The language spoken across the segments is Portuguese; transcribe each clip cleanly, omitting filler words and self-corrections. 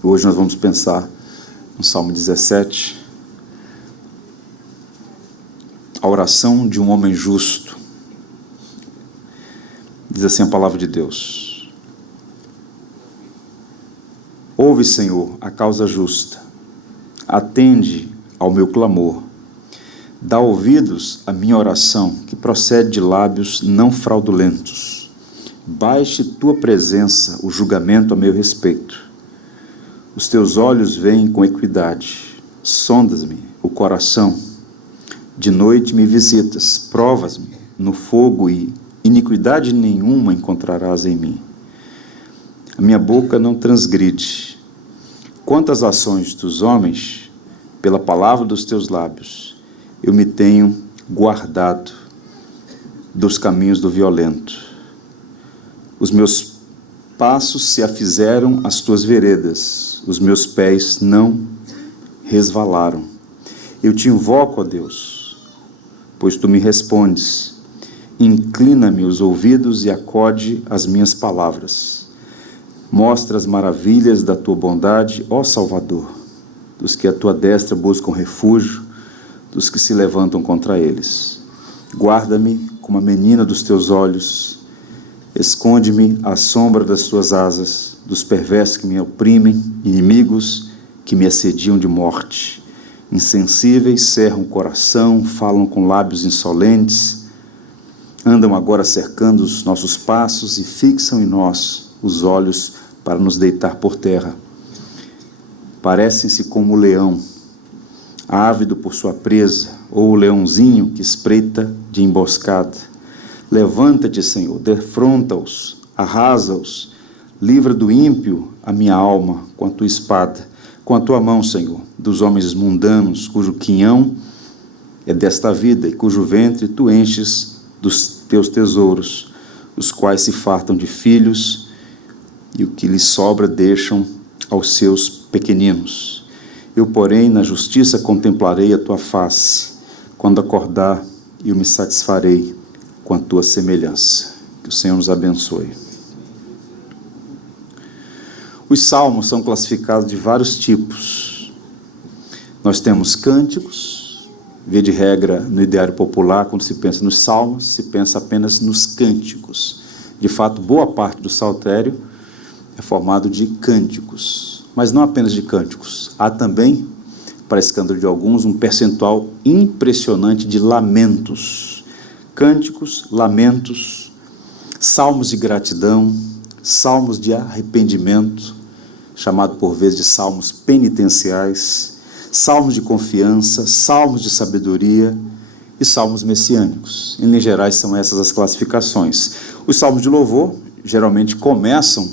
Hoje nós vamos pensar no Salmo 17, a oração de um homem justo. Diz assim a palavra de Deus: ouve, Senhor, a causa justa, atende ao meu clamor, dá ouvidos à minha oração, que procede de lábios não fraudulentos. Baixe tua presença o julgamento a meu respeito. Os teus olhos veem com equidade, sondas-me o coração. De noite me visitas, provas-me no fogo e iniquidade nenhuma encontrarás em mim. A minha boca não transgride. Quantas ações dos homens, pela palavra dos teus lábios, eu me tenho guardado dos caminhos do violento. Os meus passos se afizeram às tuas veredas, os meus pés não resvalaram. Eu te invoco, ó Deus, pois tu me respondes. Inclina-me os ouvidos e acode às minhas palavras. Mostra as maravilhas da tua bondade, ó Salvador, dos que a tua destra buscam refúgio, dos que se levantam contra eles. Guarda-me como a menina dos teus olhos, esconde-me à sombra das tuas asas, dos perversos que me oprimem, inimigos que me assediam de morte. Insensíveis cerram o coração, falam com lábios insolentes, andam agora cercando os nossos passos e fixam em nós os olhos para nos deitar por terra. Parecem-se como o leão, ávido por sua presa, ou o leãozinho que espreita de emboscada. Levanta-te, Senhor, defronta-os, arrasa-os, livra do ímpio a minha alma com a tua espada, com a tua mão, Senhor, dos homens mundanos, cujo quinhão é desta vida e cujo ventre tu enches dos teus tesouros, os quais se fartam de filhos e o que lhes sobra deixam aos seus pequeninos. Eu, porém, na justiça contemplarei a tua face. Quando acordar, eu me satisfarei com a tua semelhança. Que o Senhor nos abençoe. Os salmos são classificados de vários tipos. Nós temos cânticos, via de regra, no ideário popular, quando se pensa nos salmos, se pensa apenas nos cânticos. De fato, boa parte do saltério é formado de cânticos. Mas não apenas de cânticos, há também, para escândalo de alguns, um percentual impressionante de lamentos. Cânticos, lamentos, salmos de gratidão, salmos de arrependimento, chamado por vezes de salmos penitenciais, salmos de confiança, salmos de sabedoria e salmos messiânicos. Em linhas gerais, são essas as classificações. Os salmos de louvor geralmente começam,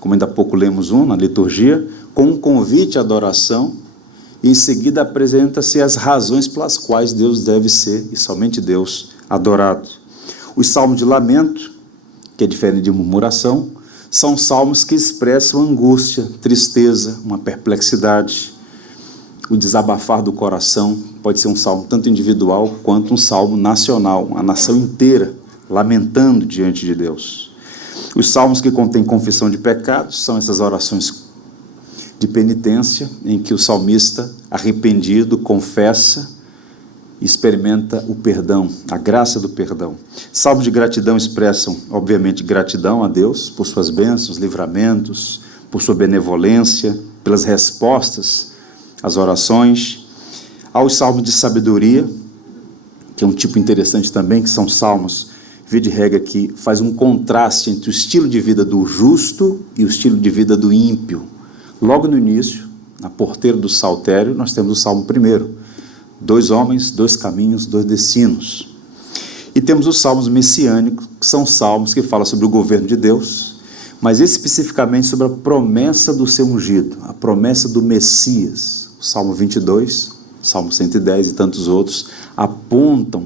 como ainda há pouco lemos na liturgia, com um convite à adoração, e em seguida apresenta-se as razões pelas quais Deus deve ser, e somente Deus, adorado. Os salmos de lamento, que é diferente de murmuração, são salmos que expressam angústia, tristeza, uma perplexidade, o desabafar do coração. Pode ser um salmo tanto individual quanto um salmo nacional, a nação inteira lamentando diante de Deus. Os salmos que contêm confissão de pecados são essas orações de penitência, em que o salmista, arrependido, confessa e experimenta o perdão, a graça do perdão. Salmos de gratidão expressam, obviamente, gratidão a Deus por suas bênçãos, livramentos, por sua benevolência, pelas respostas às orações. Há os salmos de sabedoria, que é um tipo interessante também, que são salmos, via de regra, que faz um contraste entre o estilo de vida do justo e o estilo de vida do ímpio. Logo no início, na porteira do saltério, nós temos o Salmo 1, 2 homens, 2 caminhos, 2 destinos. E temos os salmos messiânicos, que são salmos que falam sobre o governo de Deus, mas especificamente sobre a promessa do seu ungido, a promessa do Messias. O Salmo 22, o Salmo 110 e tantos outros apontam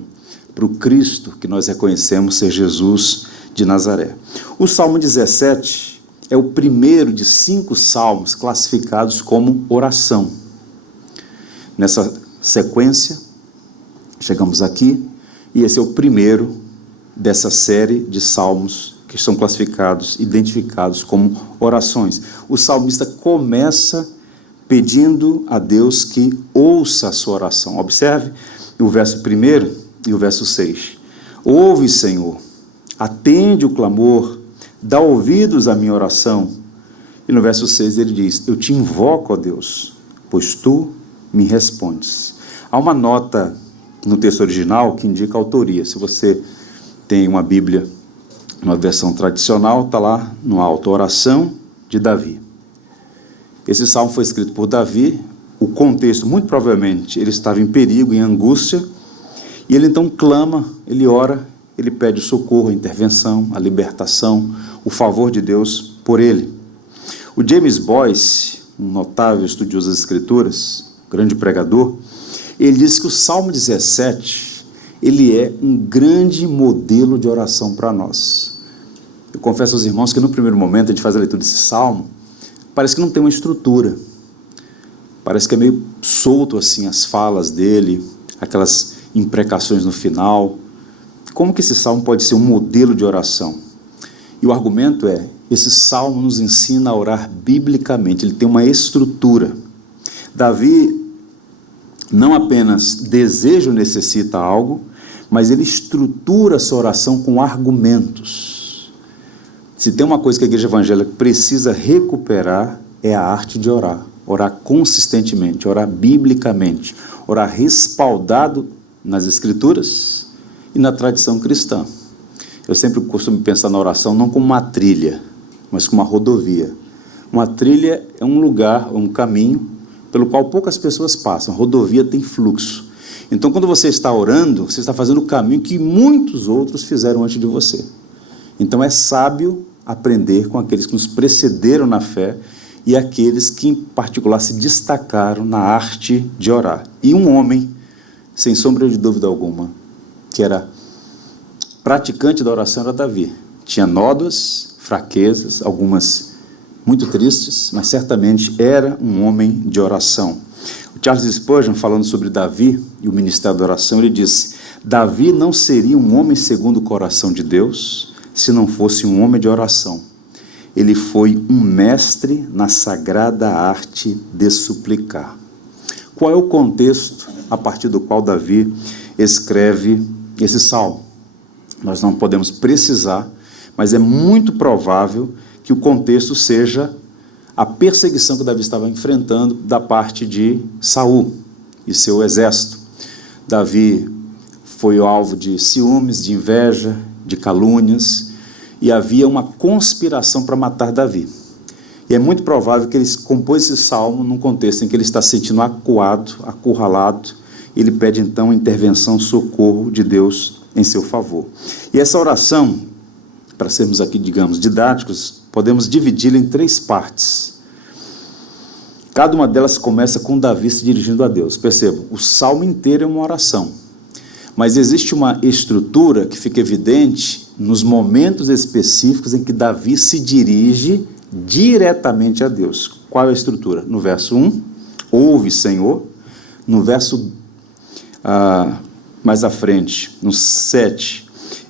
para o Cristo que nós reconhecemos ser Jesus de Nazaré. O Salmo 17 é o primeiro de 5 salmos classificados como oração. Nessa sequência, chegamos aqui, e esse é o primeiro dessa série de salmos que que são classificados, identificados como orações. O salmista começa pedindo a Deus que ouça a sua oração. Observe o verso 1 e o verso 6. Ouve, Senhor, atende o clamor, dá ouvidos à minha oração. E no verso 6 ele diz: eu te invoco, ó Deus, pois tu me respondes. Há uma nota no texto original que indica a autoria. Se você tem uma Bíblia, uma versão tradicional, está lá no alto, oração de Davi. Esse salmo foi escrito por Davi. O contexto, muito provavelmente, ele estava em perigo, em angústia, e ele então clama, ele ora, ele pede o socorro, a intervenção, a libertação, o favor de Deus por ele. O James Boyce, um notável estudioso das Escrituras, grande pregador, ele diz que o Salmo 17, ele é um grande modelo de oração para nós. Eu confesso aos irmãos que no primeiro momento a gente faz a leitura desse Salmo, parece que não tem uma estrutura, parece que é meio solto assim as falas dele, aquelas imprecações no final. Como que esse Salmo pode ser um modelo de oração? E o argumento é, esse Salmo nos ensina a orar biblicamente, ele tem uma estrutura. Davi não apenas deseja ou necessita algo, mas ele estrutura a sua oração com argumentos. Se tem uma coisa que a igreja evangélica precisa recuperar, é a arte de orar. Orar consistentemente, orar biblicamente, orar respaldado nas Escrituras e na tradição cristã. Eu sempre costumo pensar na oração não como uma trilha, mas como uma rodovia. Uma trilha é um lugar, um caminho, pelo qual poucas pessoas passam. A rodovia tem fluxo. Então, quando você está orando, você está fazendo o caminho que muitos outros fizeram antes de você. Então, é sábio aprender com aqueles que nos precederam na fé e aqueles que, em particular, se destacaram na arte de orar. E um homem, sem sombra de dúvida alguma, que era praticante da oração, era Davi. Tinha nódoas, fraquezas, algumas muito tristes, mas certamente era um homem de oração. O Charles Spurgeon, falando sobre Davi e o ministério da oração, ele disse: Davi não seria um homem segundo o coração de Deus se não fosse um homem de oração. Ele foi um mestre na sagrada arte de suplicar. Qual é o contexto a partir do qual Davi escreve esse salmo? Nós não podemos precisar, mas é muito provável que o contexto seja a perseguição que Davi estava enfrentando da parte de Saul e seu exército. Davi foi alvo de ciúmes, de inveja, de calúnias, e havia uma conspiração para matar Davi. E é muito provável que ele compôs esse salmo num contexto em que ele está se sentindo acuado, acurralado, e ele pede então intervenção, socorro de Deus em seu favor. E essa oração, para sermos aqui, digamos, didáticos, podemos dividi-la em 3 partes. Cada uma delas começa com Davi se dirigindo a Deus. Percebam, o salmo inteiro é uma oração, mas existe uma estrutura que fica evidente nos momentos específicos em que Davi se dirige diretamente a Deus. Qual é a estrutura? No verso 1, ouve, Senhor. No verso mais à frente, no 7,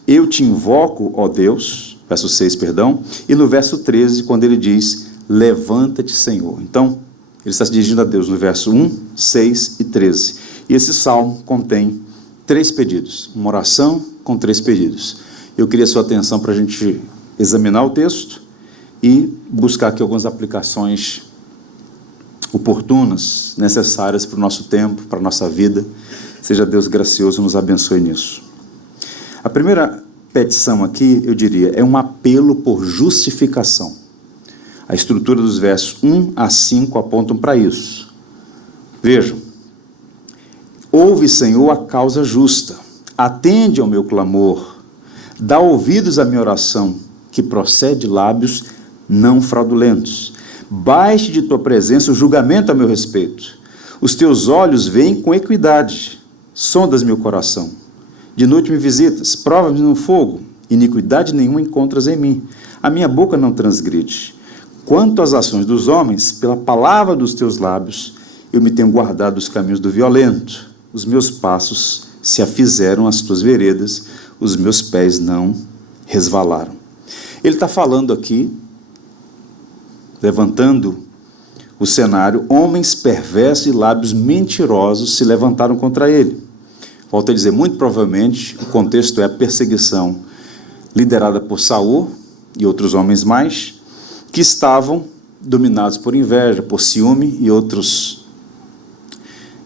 eu te invoco, ó Deus, verso 6, perdão, e no verso 13, quando ele diz, levanta-te, Senhor. Então, ele está se dirigindo a Deus no verso 1, 6 e 13. E esse salmo contém 3 pedidos, uma oração com 3 pedidos. Eu queria a sua atenção para a gente examinar o texto e buscar aqui algumas aplicações oportunas, necessárias para o nosso tempo, para a nossa vida. Seja Deus gracioso, nos abençoe nisso. A primeira petição aqui, eu diria, é um apelo por justificação. A estrutura dos versos 1 a 5 apontam para isso. Vejam. Ouve, Senhor, a causa justa. Atende ao meu clamor. Dá ouvidos à minha oração, que procede de lábios não fraudulentos. Baixe de tua presença o julgamento a meu respeito. Os teus olhos veem com equidade. Sondas meu coração. De noite me visitas, prova-me no fogo. Iniquidade nenhuma encontras em mim. A minha boca não transgride. Quanto às ações dos homens, pela palavra dos teus lábios, eu me tenho guardado dos caminhos do violento. Os meus passos se afizeram às tuas veredas, os meus pés não resvalaram. Ele está falando aqui, levantando o cenário, homens perversos e lábios mentirosos se levantaram contra ele. Volto a dizer, muito provavelmente, o contexto é a perseguição liderada por Saul e outros homens mais, que estavam dominados por inveja, por ciúme e outros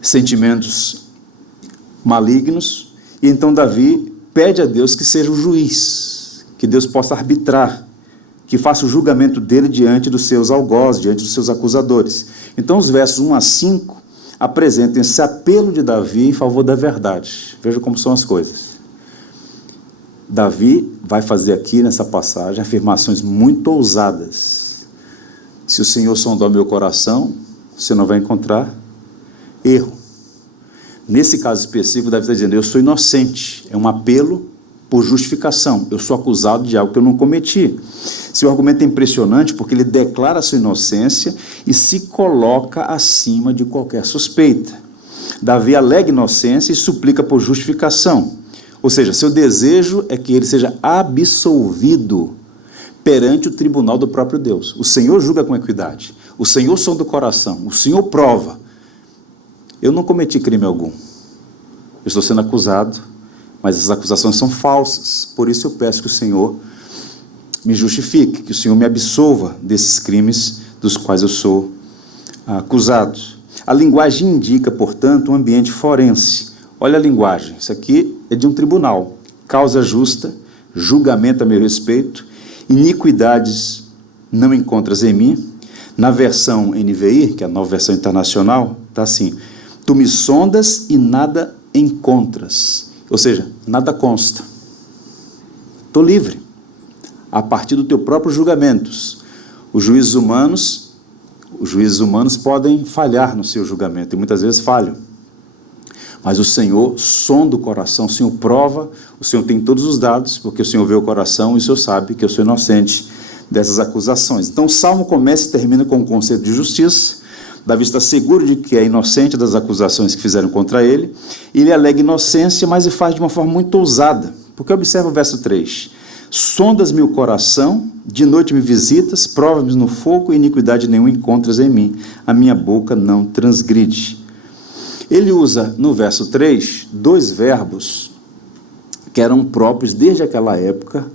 sentimentos malignos. E então Davi pede a Deus que seja o juiz, que Deus possa arbitrar, que faça o julgamento dele diante dos seus algozes, diante dos seus acusadores. Então os versos 1 a 5 apresentam esse apelo de Davi em favor da verdade. Veja como são as coisas. Davi vai fazer aqui nessa passagem afirmações muito ousadas. Se o Senhor sondar meu coração, você não vai encontrar erro. Nesse caso específico, Davi está dizendo, eu sou inocente. É um apelo por justificação. Eu sou acusado de algo que eu não cometi. Seu argumento é impressionante porque ele declara a sua inocência e se coloca acima de qualquer suspeita. Davi alega inocência e suplica por justificação. Ou seja, seu desejo é que ele seja absolvido perante o tribunal do próprio Deus. O Senhor julga com equidade. O Senhor sonda o coração. O Senhor prova. Eu não cometi crime algum. Eu estou sendo acusado, mas essas acusações são falsas. Por isso eu peço que o Senhor me justifique, que o Senhor me absolva desses crimes dos quais eu sou acusado. A linguagem indica, portanto, um ambiente forense. Olha a linguagem, isso aqui é de um tribunal. Causa justa, julgamento a meu respeito, iniquidades não encontras em mim. Na versão NVI, que é a nova versão internacional, está assim, tu me sondas e nada encontras. Ou seja, nada consta. Estou livre. A partir do teu próprio julgamento. Os juízes humanos podem falhar no seu julgamento, e muitas vezes falham. Mas o Senhor sonda o coração, o Senhor prova, o Senhor tem todos os dados, porque o Senhor vê o coração e o Senhor sabe que eu sou inocente dessas acusações. Então o Salmo começa e termina com um conceito de justiça. Davi está seguro de que é inocente das acusações que fizeram contra ele. Ele alega inocência, mas ele faz de uma forma muito ousada. Porque observa o verso 3. Sondas-me o coração, de noite me visitas, prova-me no fogo e iniquidade nenhuma encontras em mim. A minha boca não transgride. Ele usa no verso 3 dois verbos que eram próprios desde aquela época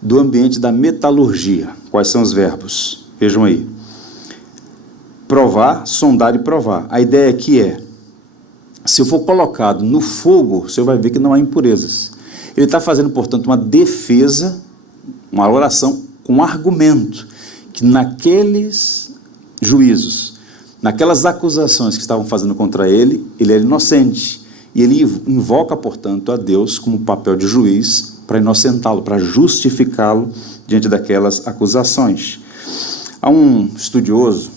do ambiente da metalurgia. Quais são os verbos? Vejam aí. Provar, sondar e provar. A ideia aqui é, se eu for colocado no fogo, você vai ver que não há impurezas. Ele está fazendo, portanto, uma defesa, uma oração com argumento, que naqueles juízos, naquelas acusações que estavam fazendo contra ele, ele era inocente. E ele invoca, portanto, a Deus como papel de juiz para inocentá-lo, para justificá-lo diante daquelas acusações. Há um estudioso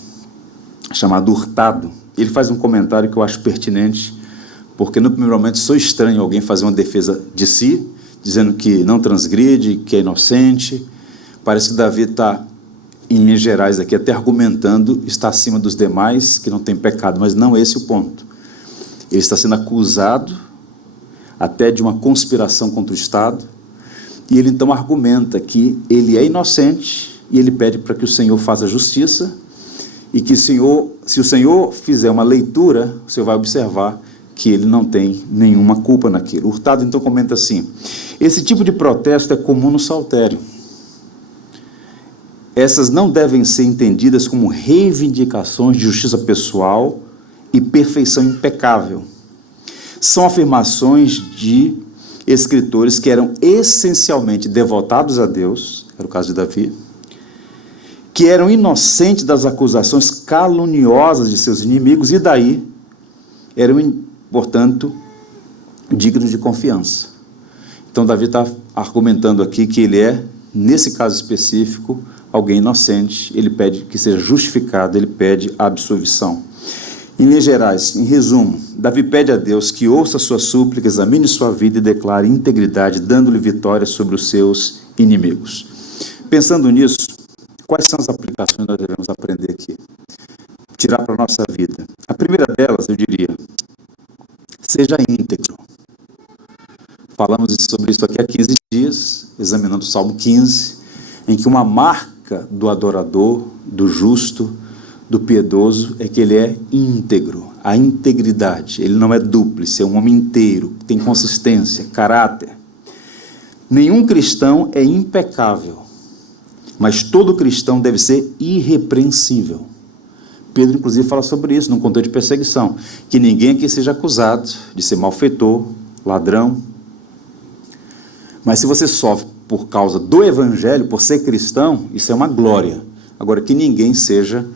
chamado Hurtado, ele faz um comentário que eu acho pertinente, porque no primeiro momento sou estranho alguém fazer uma defesa de si, dizendo que não transgride, que é inocente. Parece que Davi está, em linhas gerais aqui, até argumentando, está acima dos demais, que não tem pecado, mas não esse é o ponto. Ele está sendo acusado até de uma conspiração contra o Estado, e ele então argumenta que ele é inocente, e ele pede para que o Senhor faça justiça, e que se o Senhor fizer uma leitura, você vai observar que ele não tem nenhuma culpa naquilo. Hurtado então comenta assim, esse tipo de protesto é comum no saltério. Essas não devem ser entendidas como reivindicações de justiça pessoal e perfeição impecável. São afirmações de escritores que eram essencialmente devotados a Deus, era o caso de Davi, que eram inocentes das acusações caluniosas de seus inimigos e daí eram, portanto, dignos de confiança. Então Davi está argumentando aqui que ele é, nesse caso específico, alguém inocente, ele pede que seja justificado, ele pede absolvição. Em linhas gerais, em resumo, Davi pede a Deus que ouça suas súplicas, examine sua vida e declare integridade, dando-lhe vitória sobre os seus inimigos. Pensando nisso, quais são as aplicações que nós devemos aprender aqui? Tirar para a nossa vida. A primeira delas, eu diria, seja íntegro. Falamos sobre isso aqui há 15 dias, examinando o Salmo 15, em que uma marca do adorador, do justo, do piedoso, é que ele é íntegro, a integridade. Ele não é dúplice, é um homem inteiro, tem consistência, caráter. Nenhum cristão é impecável, mas todo cristão deve ser irrepreensível. Pedro, inclusive, fala sobre isso num contexto de perseguição, que ninguém aqui seja acusado de ser malfeitor, ladrão. Mas se você sofre por causa do evangelho, por ser cristão, isso é uma glória. Agora, que ninguém seja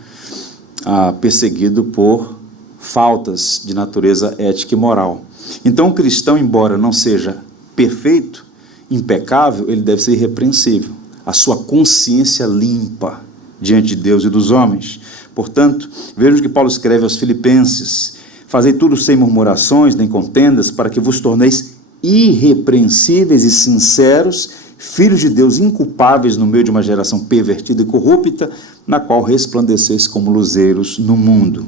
perseguido por faltas de natureza ética e moral. Então, o cristão, embora não seja perfeito, impecável, ele deve ser irrepreensível. A sua consciência limpa diante de Deus e dos homens. Portanto, vejam que Paulo escreve aos Filipenses: fazei tudo sem murmurações nem contendas, para que vos torneis irrepreensíveis e sinceros, filhos de Deus inculpáveis no meio de uma geração pervertida e corrupta, na qual resplandeceis como luzeiros no mundo.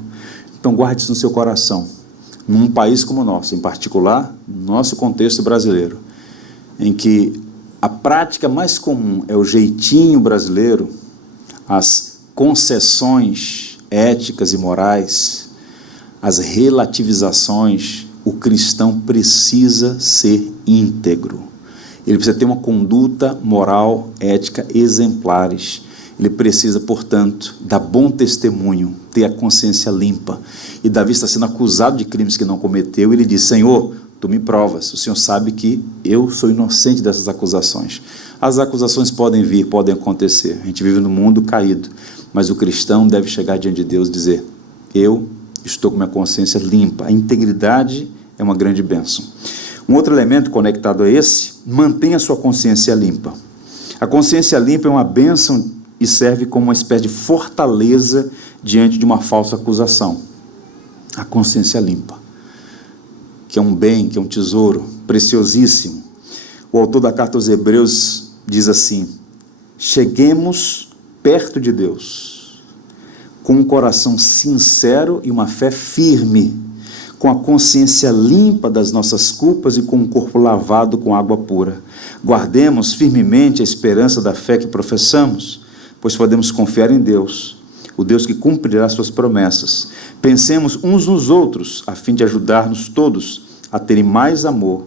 Então guarde isso no seu coração. Num país como o nosso, em particular, no nosso contexto brasileiro, em que a prática mais comum é o jeitinho brasileiro, as concessões éticas e morais, as relativizações, o cristão precisa ser íntegro. Ele precisa ter uma conduta moral, ética exemplares. Ele precisa, portanto, dar bom testemunho, ter a consciência limpa. E Davi está sendo acusado de crimes que não cometeu. Ele diz: Senhor, tu me provas. O Senhor sabe que eu sou inocente dessas acusações. As acusações podem vir, podem acontecer. A gente vive num mundo caído. Mas o cristão deve chegar diante de Deus e dizer: eu estou com minha consciência limpa. A integridade é uma grande bênção. Um outro elemento conectado a esse: mantenha a sua consciência limpa. A consciência limpa é uma bênção e serve como uma espécie de fortaleza diante de uma falsa acusação. A consciência limpa, que é um bem, que é um tesouro preciosíssimo. O autor da carta aos Hebreus diz assim: cheguemos perto de Deus com um coração sincero e uma fé firme, com a consciência limpa das nossas culpas e com o corpo lavado com água pura. Guardemos firmemente a esperança da fé que professamos, pois podemos confiar em Deus, o Deus que cumprirá suas promessas. Pensemos uns nos outros, a fim de ajudar-nos todos a terem mais amor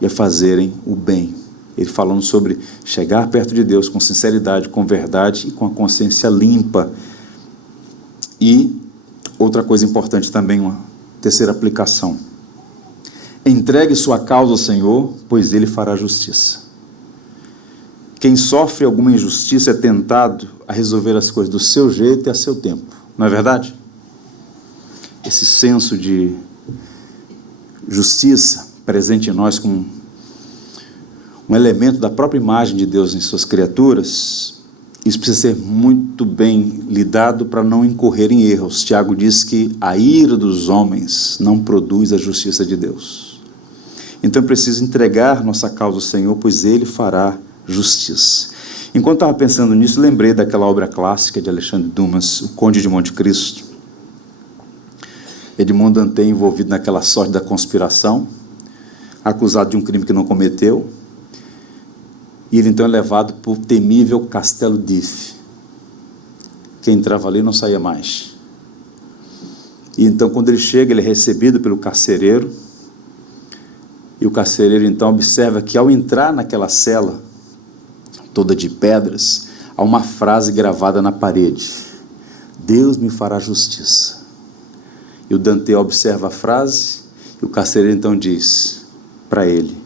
e a fazerem o bem. Ele falando sobre chegar perto de Deus com sinceridade, com verdade e com a consciência limpa. E outra coisa importante também, uma terceira aplicação: entregue sua causa ao Senhor, pois Ele fará justiça. Quem sofre alguma injustiça é tentado a resolver as coisas do seu jeito e a seu tempo, não é verdade? Esse senso de justiça presente em nós como um elemento da própria imagem de Deus em suas criaturas, isso precisa ser muito bem lidado para não incorrer em erros. Tiago diz que a ira dos homens não produz a justiça de Deus. Então é preciso entregar nossa causa ao Senhor, pois Ele fará justiça. Enquanto estava pensando nisso, lembrei daquela obra clássica de Alexandre Dumas, O Conde de Monte Cristo. Edmond Dantès envolvido naquela sorte da conspiração, acusado de um crime que não cometeu, e ele então é levado para o temível Castelo d'If. Quem entrava ali não saía mais. E então, quando ele chega, ele é recebido pelo carcereiro, e o carcereiro então observa que ao entrar naquela cela, toda de pedras, há uma frase gravada na parede: Deus me fará justiça. E o Dantès observa a frase, e o carcereiro então diz para ele: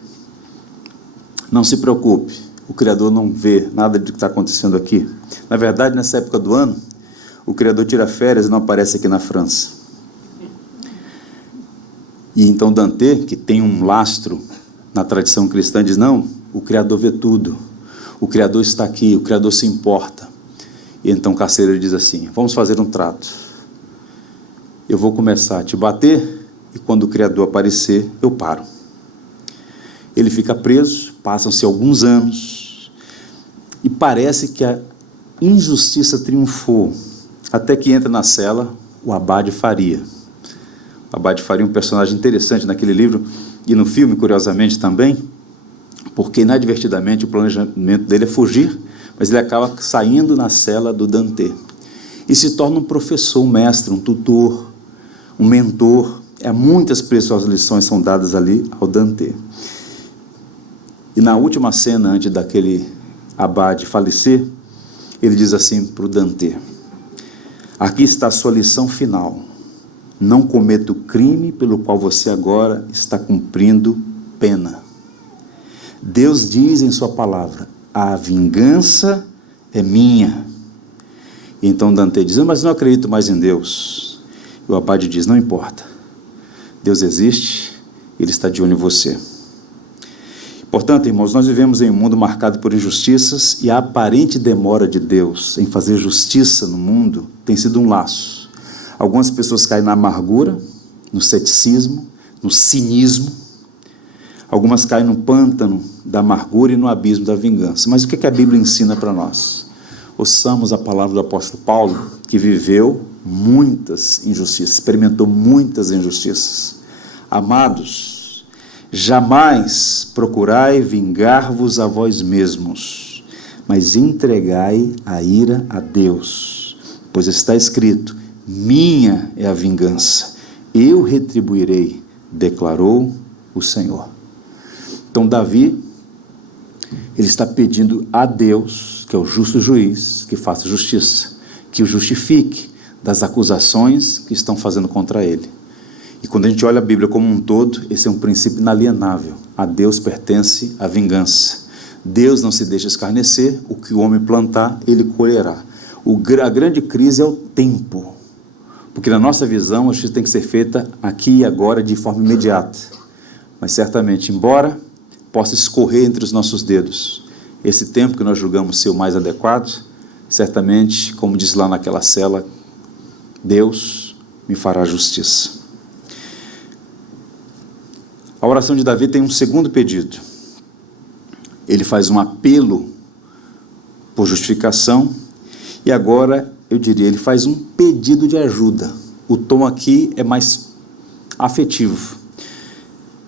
não se preocupe, o Criador não vê nada do que está acontecendo aqui. Na verdade, nessa época do ano, o Criador tira férias e não aparece aqui na França. E então Dantès, que tem um lastro na tradição cristã, diz: não, o Criador vê tudo, o Criador está aqui, o Criador se importa. E então o carcereiro diz assim: vamos fazer um trato. Eu vou começar a te bater, e quando o Criador aparecer, eu paro. Ele fica preso, passam-se alguns anos, e parece que a injustiça triunfou, até que entra na cela o Abade Faria. O Abade Faria é um personagem interessante naquele livro, e no filme, curiosamente, também, porque inadvertidamente o planejamento dele é fugir mas ele acaba saindo na cela do Dante e se torna um professor, um mestre, um tutor, um mentor. Muitas preciosas lições são dadas ali ao Dante. E na última cena, antes daquele abade falecer, ele diz assim para o Dante: aqui está a sua lição final. Não cometa o crime pelo qual você agora está cumprindo pena. Deus diz em sua palavra: a vingança é minha. E então Dante diz: mas não acredito mais em Deus. E o abade diz: não importa. Deus existe, Ele está de olho em você. Portanto, irmãos, nós vivemos em um mundo marcado por injustiças e a aparente demora de Deus em fazer justiça no mundo tem sido um laço. Algumas pessoas caem na amargura, no ceticismo, no cinismo. Algumas caem no pântano da amargura e no abismo da vingança. Mas o que a Bíblia ensina para nós? Ouçamos a palavra do apóstolo Paulo, que viveu muitas injustiças, experimentou muitas injustiças. Amados, jamais procurai vingar-vos a vós mesmos, mas entregai a ira a Deus, pois está escrito: minha é a vingança, eu retribuirei, declarou o Senhor. Então Davi, ele está pedindo a Deus, que é o justo juiz, que faça justiça, que o justifique das acusações que estão fazendo contra ele. E quando a gente olha a Bíblia como um todo, esse é um princípio inalienável. A Deus pertence a vingança. Deus não se deixa escarnecer, o que o homem plantar, ele colherá. A grande crise é o tempo, porque na nossa visão a justiça tem que ser feita aqui e agora de forma imediata. Mas certamente, embora possa escorrer entre os nossos dedos esse tempo que nós julgamos ser o mais adequado, certamente, como diz lá naquela cela, Deus me fará justiça. A oração de Davi tem um segundo pedido. Ele faz um apelo por justificação e agora, eu diria, ele faz um pedido de ajuda. O tom aqui é mais afetivo.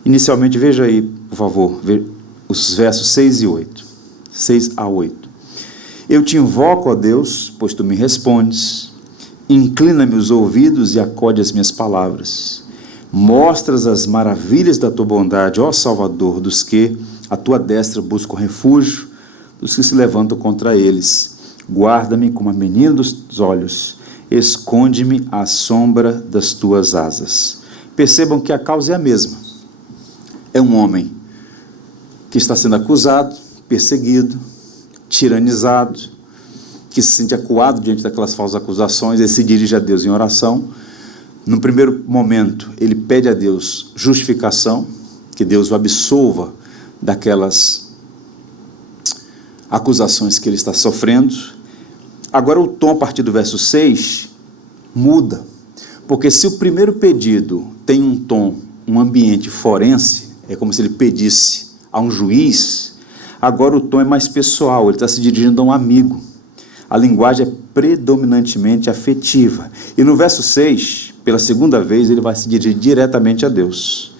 Inicialmente, veja aí, por favor, os versos 6 a 8. Eu te invoco, ó Deus, pois tu me respondes. Inclina-me os ouvidos e acode as minhas palavras. Mostras as maravilhas da tua bondade, ó Salvador, dos que a tua destra buscam refúgio, dos que se levantam contra eles. Guarda-me como a menina dos olhos, esconde-me à sombra das tuas asas. Percebam que a causa é a mesma. É um homem que está sendo acusado, perseguido, tiranizado, que se sente acuado diante daquelas falsas acusações. Ele se dirige a Deus em oração. No primeiro momento, ele pede a Deus justificação, que Deus o absolva daquelas acusações que ele está sofrendo. Agora o tom, a partir do verso 6, muda, porque se o primeiro pedido tem um tom, um ambiente forense, é como se ele pedisse a um juiz, agora o tom é mais pessoal, ele está se dirigindo a um amigo. A linguagem é predominantemente afetiva. E no verso 6, pela segunda vez, ele vai se dirigir diretamente a Deus.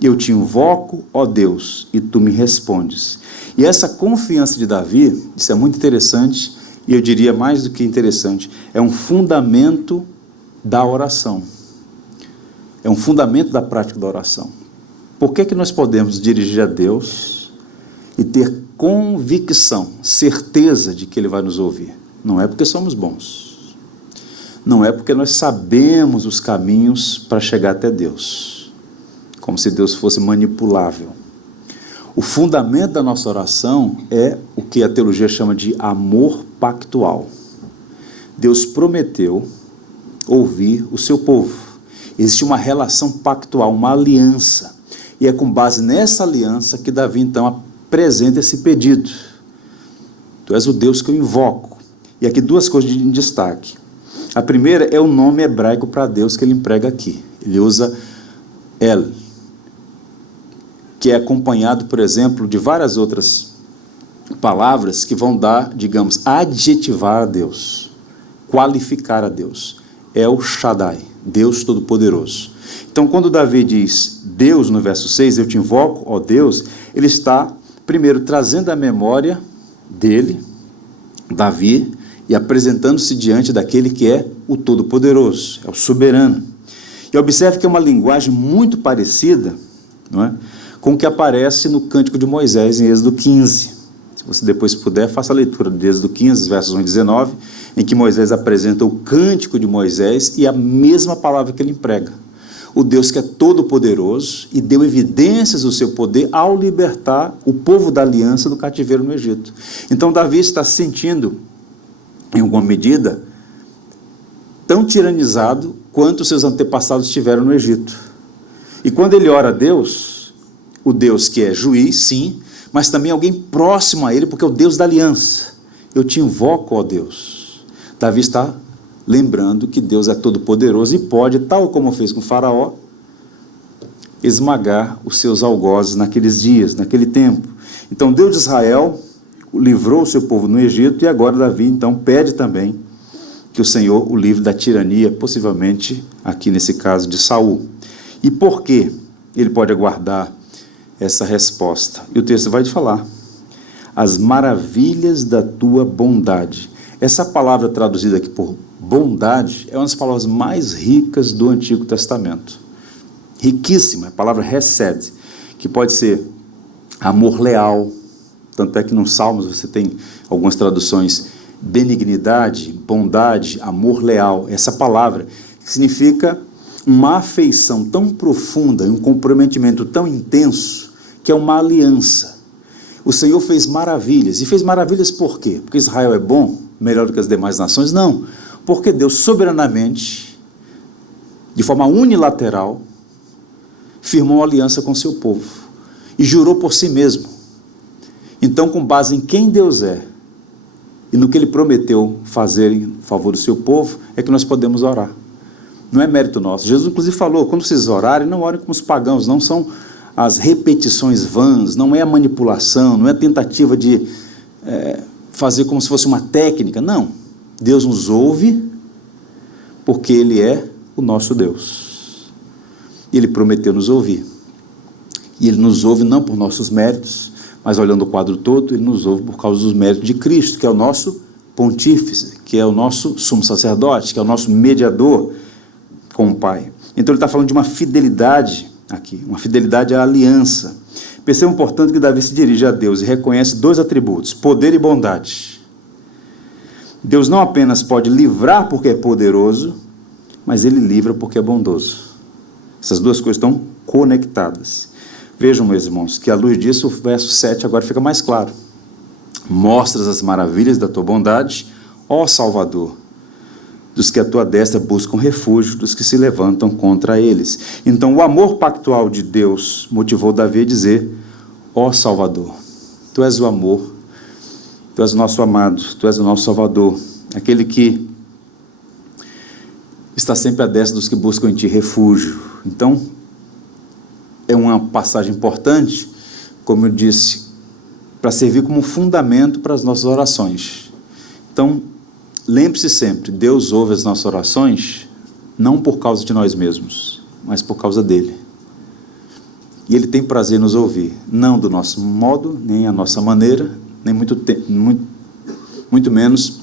Eu te invoco, ó Deus, e tu me respondes. E essa confiança de Davi, isso é muito interessante, e eu diria mais do que interessante, é um fundamento da oração. É um fundamento da prática da oração. Por que nós podemos dirigir a Deus e ter convicção, certeza de que Ele vai nos ouvir? Não é porque somos bons. Não é porque nós sabemos os caminhos para chegar até Deus. Como se Deus fosse manipulável. O fundamento da nossa oração é o que a teologia chama de amor pactual. Deus prometeu ouvir o seu povo. Existe uma relação pactual, uma aliança. E é com base nessa aliança que Davi, então, apresenta esse pedido. Tu és o Deus que eu invoco. E aqui duas coisas em destaque. A primeira é o nome hebraico para Deus que ele emprega aqui. Ele usa El, que é acompanhado, por exemplo, de várias outras palavras que vão dar, digamos, adjetivar a Deus, qualificar a Deus. El Shaddai, Deus Todo-Poderoso. Então, quando Davi diz Deus no verso 6, eu te invoco, ó Deus, ele está, primeiro, trazendo a memória dele, Davi, e apresentando-se diante daquele que é o Todo-Poderoso, é o soberano. E observe que é uma linguagem muito parecida, não é, com o que aparece no Cântico de Moisés, em Êxodo 15. Se você depois puder, faça a leitura de Êxodo 15, versos 1 e 19, em que Moisés apresenta o Cântico de Moisés e a mesma palavra que ele emprega. O Deus que é todo-poderoso e deu evidências do seu poder ao libertar o povo da aliança do cativeiro no Egito. Então, Davi está se sentindo, em alguma medida, tão tiranizado quanto seus antepassados estiveram no Egito. E quando ele ora a Deus, o Deus que é juiz, sim, mas também alguém próximo a ele, porque é o Deus da aliança. Eu te invoco, ó Deus. Davi está lembrando que Deus é todo-poderoso e pode, tal como fez com Faraó, esmagar os seus algozes naqueles dias, naquele tempo. Então, Deus de Israel livrou o seu povo no Egito, e agora Davi, então, pede também que o Senhor o livre da tirania, possivelmente, aqui nesse caso, de Saul. E por que ele pode aguardar essa resposta? E o texto vai te falar: as maravilhas da tua bondade. Essa palavra traduzida aqui por bondade é uma das palavras mais ricas do Antigo Testamento. Riquíssima, a palavra hesed, que pode ser amor leal. Tanto é que nos Salmos você tem algumas traduções: benignidade, bondade, amor leal. Essa palavra que significa uma afeição tão profunda, um comprometimento tão intenso, que é uma aliança. O Senhor fez maravilhas. E fez maravilhas por quê? Porque Israel é bom, melhor do que as demais nações? Não. Porque Deus soberanamente, de forma unilateral, firmou uma aliança com o seu povo e jurou por si mesmo. Então, com base em quem Deus é e no que Ele prometeu fazer em favor do seu povo, é que nós podemos orar. Não é mérito nosso. Jesus, inclusive, falou: quando vocês orarem, não orem como os pagãos, não são as repetições vãs, não é a manipulação, não é a tentativa de fazer como se fosse uma técnica. Não. Deus nos ouve porque Ele é o nosso Deus. E Ele prometeu nos ouvir. E Ele nos ouve não por nossos méritos, mas olhando o quadro todo, Ele nos ouve por causa dos méritos de Cristo, que é o nosso pontífice, que é o nosso sumo sacerdote, que é o nosso mediador com o Pai. Então ele está falando de uma fidelidade aqui, uma fidelidade à aliança. Percebam, portanto, que Davi se dirige a Deus e reconhece dois atributos: poder e bondade. Deus não apenas pode livrar porque é poderoso, mas Ele livra porque é bondoso. Essas duas coisas estão conectadas. Vejam, meus irmãos, que à luz disso o verso 7 agora fica mais claro. Mostras as maravilhas da tua bondade, ó Salvador, dos que a tua destra buscam refúgio, dos que se levantam contra eles. Então, o amor pactual de Deus motivou Davi a dizer: ó Salvador, tu és o amor, tu és o nosso amado, tu és o nosso Salvador, aquele que está sempre à destra dos que buscam em ti refúgio. Então, é uma passagem importante, como eu disse, para servir como fundamento para as nossas orações. Então, lembre-se sempre: Deus ouve as nossas orações não por causa de nós mesmos, mas por causa dEle. E Ele tem prazer em nos ouvir, não do nosso modo, nem a nossa maneira, nem muito menos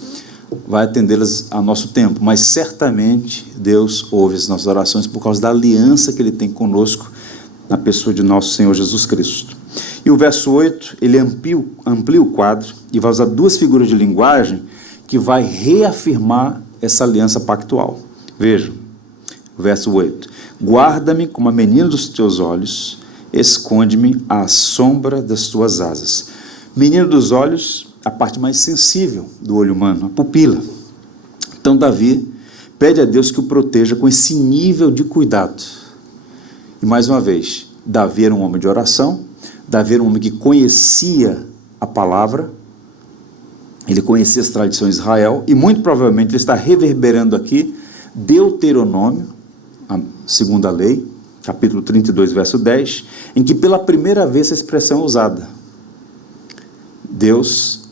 vai atendê-las a nosso tempo, mas certamente Deus ouve as nossas orações por causa da aliança que Ele tem conosco na pessoa de nosso Senhor Jesus Cristo. E o verso 8, ele amplia o quadro e vai usar duas figuras de linguagem que vai reafirmar essa aliança pactual. Vejam, o verso 8: guarda-me como a menina dos teus olhos, esconde-me à sombra das tuas asas. Menina dos olhos, a parte mais sensível do olho humano, a pupila. Então Davi pede a Deus que o proteja com esse nível de cuidado. E mais uma vez, Davi era um homem de oração, Davi era um homem que conhecia a palavra, ele conhecia as tradições de Israel, e muito provavelmente ele está reverberando aqui Deuteronômio, a segunda lei, capítulo 32, verso 10, em que pela primeira vez essa expressão é usada. Deus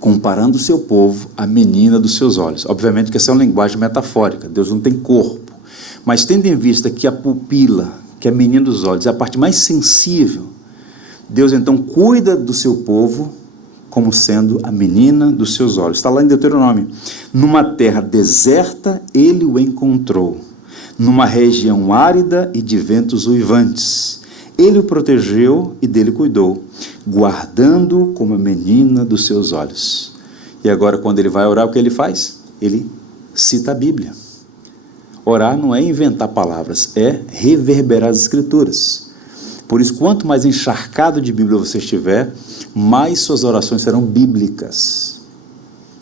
comparando o seu povo à menina dos seus olhos. Obviamente que essa é uma linguagem metafórica, Deus não tem corpo, mas tendo em vista que a pupila, que é a menina dos olhos, é a parte mais sensível, Deus então cuida do seu povo como sendo a menina dos seus olhos. Está lá em Deuteronômio. Numa terra deserta ele o encontrou, numa região árida e de ventos uivantes. Ele o protegeu e dele cuidou, guardando-o como a menina dos seus olhos. E agora, quando ele vai orar, o que ele faz? Ele cita a Bíblia. Orar não é inventar palavras, é reverberar as Escrituras. Por isso, quanto mais encharcado de Bíblia você estiver, mais suas orações serão bíblicas.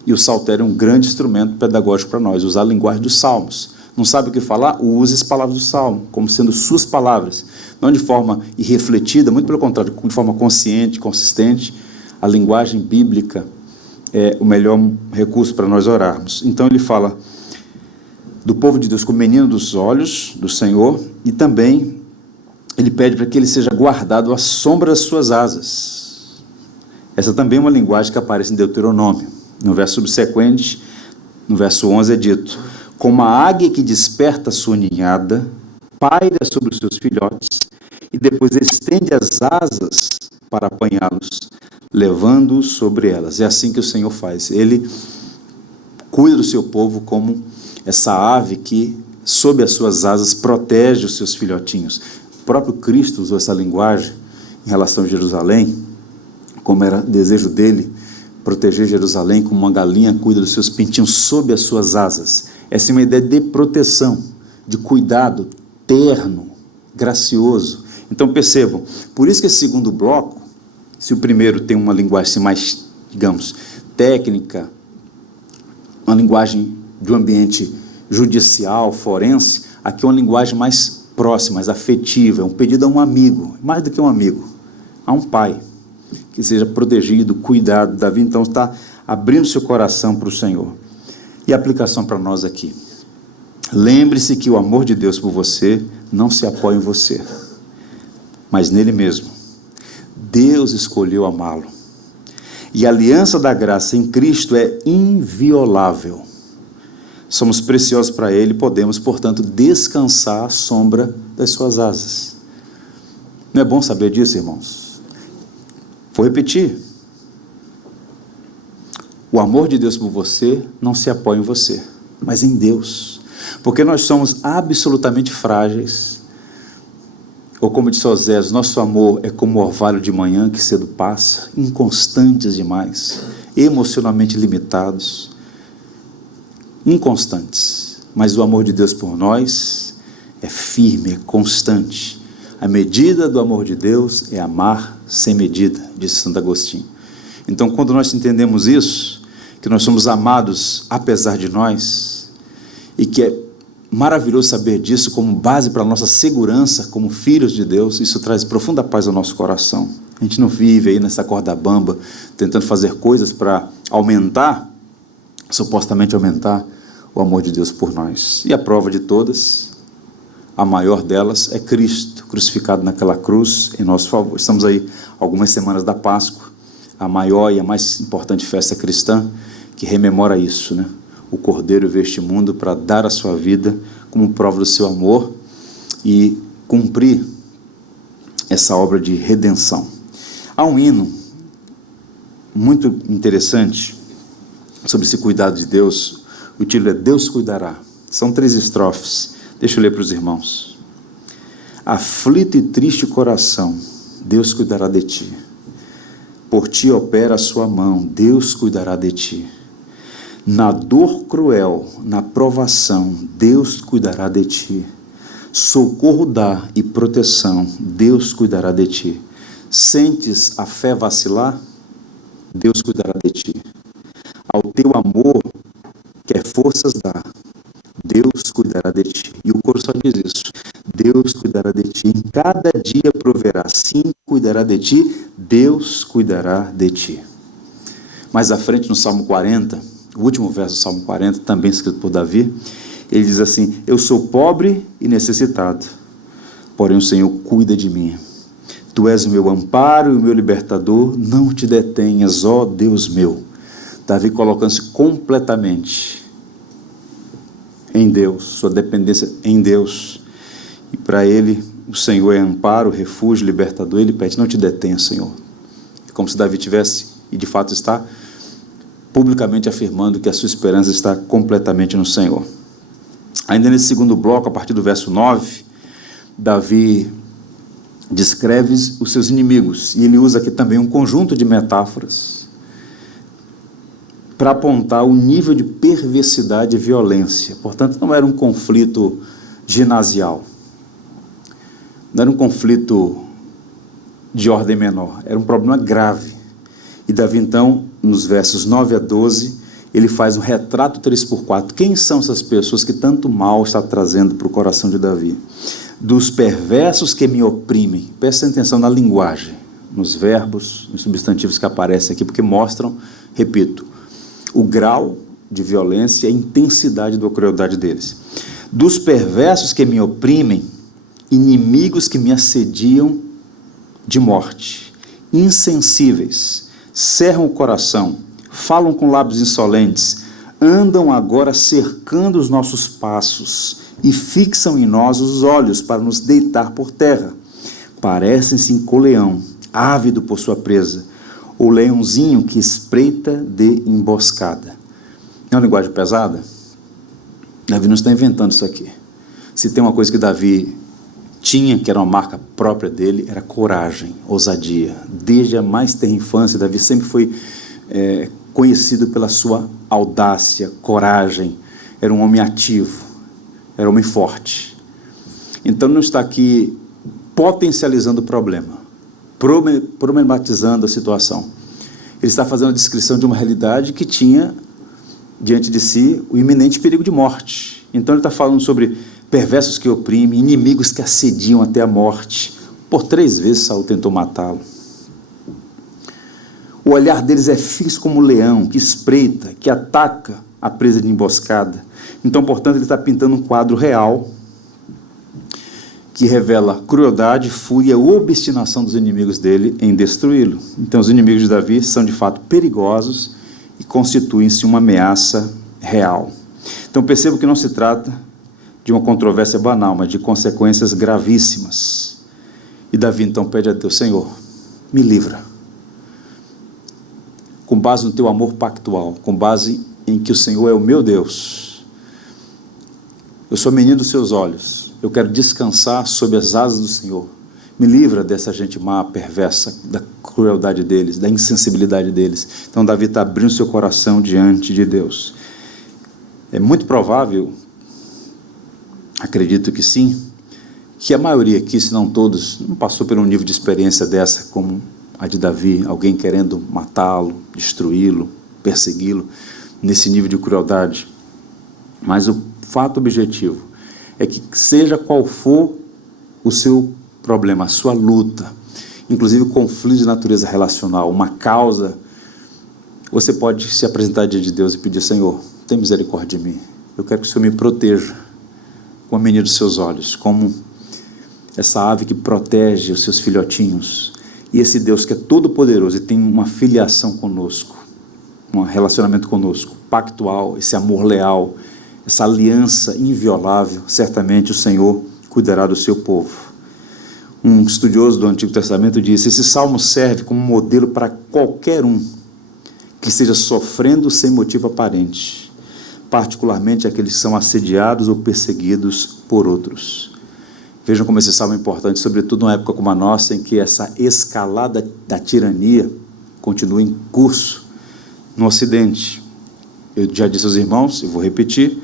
E o saltério é um grande instrumento pedagógico para nós, usar a linguagem dos salmos. Não sabe o que falar? Use as palavras do salmo, como sendo suas palavras. Não de forma irrefletida, muito pelo contrário, de forma consciente, consistente. A linguagem bíblica é o melhor recurso para nós orarmos. Então ele fala do povo de Deus como menino dos olhos do Senhor, e também ele pede para que ele seja guardado à sombra das suas asas. Essa também é uma linguagem que aparece em Deuteronômio. No verso subsequente, no verso 11 é dito: como a águia que desperta sua ninhada, paira sobre os seus filhotes, e depois estende as asas para apanhá-los, levando-os sobre elas. É assim que o Senhor faz. Ele cuida do seu povo como essa ave que, sob as suas asas, protege os seus filhotinhos. O próprio Cristo usou essa linguagem em relação a Jerusalém, como era desejo dele, proteger Jerusalém como uma galinha cuida dos seus pintinhos sob as suas asas. Essa é uma ideia de proteção, de cuidado terno, gracioso. Então percebam, por isso que esse segundo bloco, se o primeiro tem uma linguagem mais, digamos, técnica, uma linguagem de um ambiente judicial, forense, aqui é uma linguagem mais próxima, mais afetiva, é um pedido a um amigo, mais do que um amigo, a um pai, que seja protegido, cuidado. Davi então está abrindo seu coração para o Senhor. E a aplicação para nós aqui: lembre-se que o amor de Deus por você não se apoia em você, mas nele mesmo. Deus escolheu amá-lo, e a aliança da graça em Cristo é inviolável. Somos preciosos para Ele, podemos, portanto, descansar à sombra das suas asas. Não é bom saber disso, irmãos? Vou repetir: o amor de Deus por você não se apoia em você, mas em Deus, porque nós somos absolutamente frágeis. Ou como disse Osés, nosso amor é como o orvalho de manhã que cedo passa, inconstantes demais, emocionalmente limitados, inconstantes, mas o amor de Deus por nós é firme, é constante. A medida do amor de Deus é amar sem medida, disse Santo Agostinho. Então, quando nós entendemos isso, que nós somos amados apesar de nós, e que é maravilhoso saber disso como base para a nossa segurança como filhos de Deus, isso traz profunda paz ao nosso coração. A gente não vive aí nessa corda bamba, tentando fazer coisas para aumentar, supostamente aumentar, o amor de Deus por nós. E a prova de todas, a maior delas, é Cristo, crucificado naquela cruz em nosso favor. Estamos aí algumas semanas da Páscoa, a maior e a mais importante festa cristã, que rememora isso, né? O Cordeiro veio a este mundo para dar a sua vida como prova do seu amor e cumprir essa obra de redenção. Há um hino muito interessante sobre esse cuidado de Deus. O título é Deus Cuidará. São 3 estrofes. Deixa eu ler para os irmãos. Aflito e triste coração, Deus cuidará de ti. Por ti opera a sua mão, Deus cuidará de ti. Na dor cruel, na provação, Deus cuidará de ti. Socorro dá e proteção, Deus cuidará de ti. Sentes a fé vacilar? Deus cuidará de ti. Ao teu amor quer forças dar, Deus cuidará de ti. E o coro só diz isso: Deus cuidará de ti. Em cada dia proverá, sim, cuidará de ti. Deus cuidará de ti. Mais à frente, no Salmo 40, o último verso do Salmo 40, também escrito por Davi, ele diz assim: eu sou pobre e necessitado, porém o Senhor cuida de mim. Tu és o meu amparo e o meu libertador, não te detenhas, ó Deus meu. Davi colocando-se completamente em Deus, sua dependência em Deus. E para ele, o Senhor é amparo, refúgio, libertador. Ele pede: não te detenha, Senhor. É como se Davi tivesse e de fato está, publicamente afirmando que a sua esperança está completamente no Senhor. Ainda nesse segundo bloco, a partir do verso 9, Davi descreve os seus inimigos, e ele usa aqui também um conjunto de metáforas para apontar o nível de perversidade e violência. Portanto, não era um conflito ginasial, não era um conflito de ordem menor, era um problema grave. E Davi, então, nos versos 9 a 12, ele faz um retrato 3x4. Quem são essas pessoas que tanto mal está trazendo para o coração de Davi? Dos perversos que me oprimem. Prestem atenção na linguagem, nos verbos, nos substantivos que aparecem aqui, porque mostram, repito, o grau de violência e a intensidade da crueldade deles. Dos perversos que me oprimem, inimigos que me assediam de morte, insensíveis, cerram o coração, falam com lábios insolentes, andam agora cercando os nossos passos e fixam em nós os olhos para nos deitar por terra. Parecem-se com leão, ávido por sua presa, ou leãozinho que espreita de emboscada. É uma linguagem pesada? Davi não está inventando isso aqui. Se tem uma coisa que Davi tinha, que era uma marca própria dele, era coragem, ousadia. Desde a mais tenra infância, Davi sempre foi conhecido pela sua audácia, coragem. Era um homem ativo, era um homem forte. Então não está aqui potencializando o problema, problematizando a situação. Ele está fazendo a descrição de uma realidade que tinha diante de si o iminente perigo de morte. Então ele está falando sobre perversos que oprimem, inimigos que assediam até a morte. Por 3 vezes Saul tentou matá-lo. O olhar deles é fixo como um leão, que espreita, que ataca a presa de emboscada. Então, portanto, ele está pintando um quadro real que revela crueldade, fúria e obstinação dos inimigos dele em destruí-lo. Então, os inimigos de Davi são, de fato, perigosos e constituem-se uma ameaça real. Então, percebo que não se trata de uma controvérsia banal, mas de consequências gravíssimas. E Davi, então, pede a Deus: Senhor, me livra. Com base no teu amor pactual, com base em que o Senhor é o meu Deus. Eu sou menino dos seus olhos. Eu quero descansar sob as asas do Senhor. Me livra dessa gente má, perversa, da crueldade deles, da insensibilidade deles. Então, Davi está abrindo seu coração diante de Deus. É muito provável, acredito que sim, que a maioria aqui, se não todos, não passou por um nível de experiência dessa, como a de Davi, alguém querendo matá-lo, destruí-lo, persegui-lo, nesse nível de crueldade. Mas o fato objetivo é que, seja qual for o seu problema, a sua luta, inclusive conflito de natureza relacional, uma causa, você pode se apresentar diante de Deus e pedir: Senhor, tem misericórdia de mim. Eu quero que o Senhor me proteja com a menina dos seus olhos, como essa ave que protege os seus filhotinhos. E esse Deus que é todo poderoso e tem uma filiação conosco, um relacionamento conosco, pactual, esse amor leal, essa aliança inviolável, certamente o Senhor cuidará do seu povo. Um estudioso do Antigo Testamento disse: esse salmo serve como modelo para qualquer um que esteja sofrendo sem motivo aparente, particularmente aqueles que são assediados ou perseguidos por outros. Vejam como esse salmo é importante, sobretudo numa época como a nossa, em que essa escalada da tirania continua em curso no Ocidente. Eu já disse aos irmãos, e vou repetir,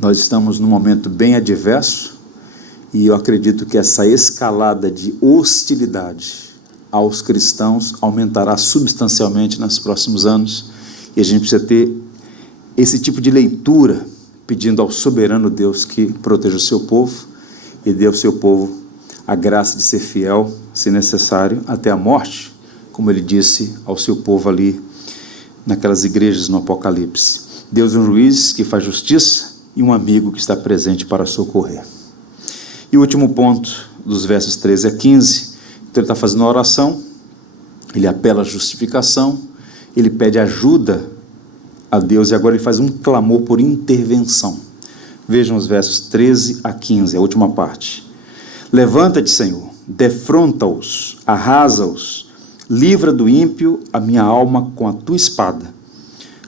nós estamos num momento bem adverso, e eu acredito que essa escalada de hostilidade aos cristãos aumentará substancialmente nos próximos anos, e a gente precisa ter esse tipo de leitura, pedindo ao soberano Deus que proteja o seu povo e dê ao seu povo a graça de ser fiel, se necessário, até a morte, como ele disse ao seu povo ali naquelas igrejas no Apocalipse. Deus é um juiz que faz justiça e um amigo que está presente para socorrer. E o último ponto, dos versos 13 a 15, então ele está fazendo uma oração, ele apela à justificação, ele pede ajuda a Deus, e agora ele faz um clamor por intervenção. Vejam os versos 13 a 15, a última parte. Levanta-te, Senhor, defronta-os, arrasa-os, Livra do ímpio a minha alma com a tua espada,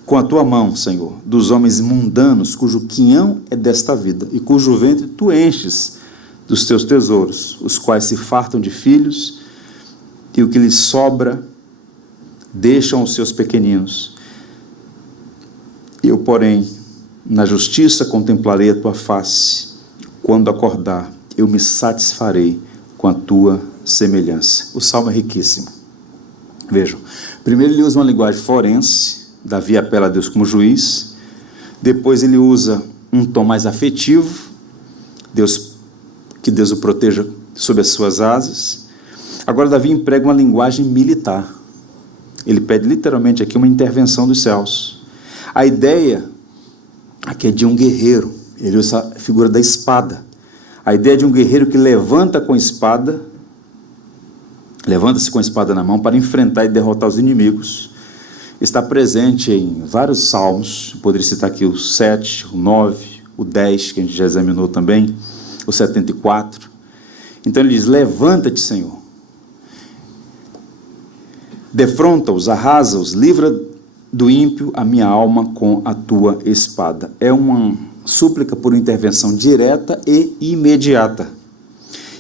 com a tua mão, Senhor, dos homens mundanos, cujo quinhão é desta vida, e cujo ventre tu enches dos teus tesouros, os quais se fartam de filhos, e o que lhes sobra deixam os seus pequeninos. Eu, porém, na justiça contemplarei a tua face. Quando acordar, eu me satisfarei com a tua semelhança. O salmo é riquíssimo. Vejam, primeiro ele usa uma linguagem forense, Davi apela a Deus como juiz. Depois ele usa um tom mais afetivo, que Deus o proteja sob as suas asas. Agora Davi emprega uma linguagem militar. Ele pede literalmente aqui uma intervenção dos céus. A ideia aqui é de um guerreiro. Ele usa a figura da espada. A ideia de um guerreiro que levanta-se com a espada na mão para enfrentar e derrotar os inimigos. Está presente em vários salmos. Eu poderia citar aqui o 7, o 9, o 10, que a gente já examinou também, o 74. Então ele diz: levanta-te, Senhor. Defronta-os, arrasa-os, livra do ímpio a minha alma com a tua espada. É uma súplica por intervenção direta e imediata.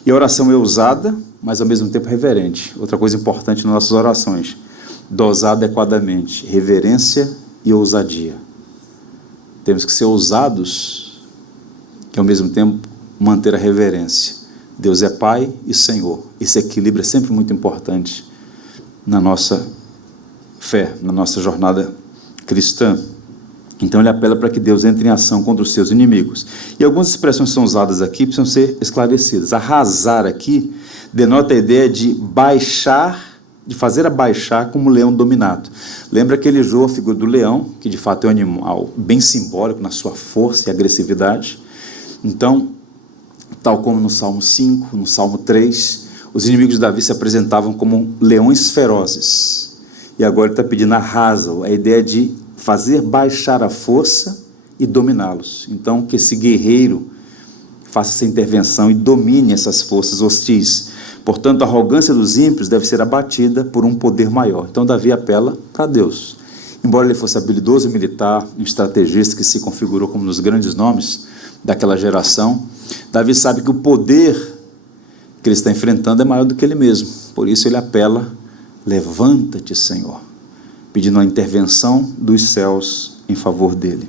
E a oração é ousada, mas ao mesmo tempo reverente. Outra coisa importante nas nossas orações: dosar adequadamente, reverência e ousadia. Temos que ser ousados e ao mesmo tempo manter a reverência. Deus é Pai e Senhor. Esse equilíbrio é sempre muito importante na nossa fé, na nossa jornada cristã. Então ele apela para que Deus entre em ação contra os seus inimigos. E algumas expressões são usadas aqui, precisam ser esclarecidas. Arrasar aqui denota a ideia de baixar, de fazer abaixar como leão dominado. Lembra que ele usou a figura do leão, que de fato é um animal bem simbólico na sua força e agressividade. Então, tal como no Salmo 5, no Salmo 3, os inimigos de Davi se apresentavam como leões ferozes. E agora ele está pedindo arrasa-o, a ideia de fazer baixar a força e dominá-los. Então, que esse guerreiro faça essa intervenção e domine essas forças hostis. Portanto, a arrogância dos ímpios deve ser abatida por um poder maior. Então, Davi apela para Deus. Embora ele fosse habilidoso militar, um estrategista que se configurou como um dos grandes nomes daquela geração, Davi sabe que o poder que ele está enfrentando é maior do que ele mesmo. Por isso ele apela: levanta-te, Senhor, pedindo a intervenção dos céus em favor dele.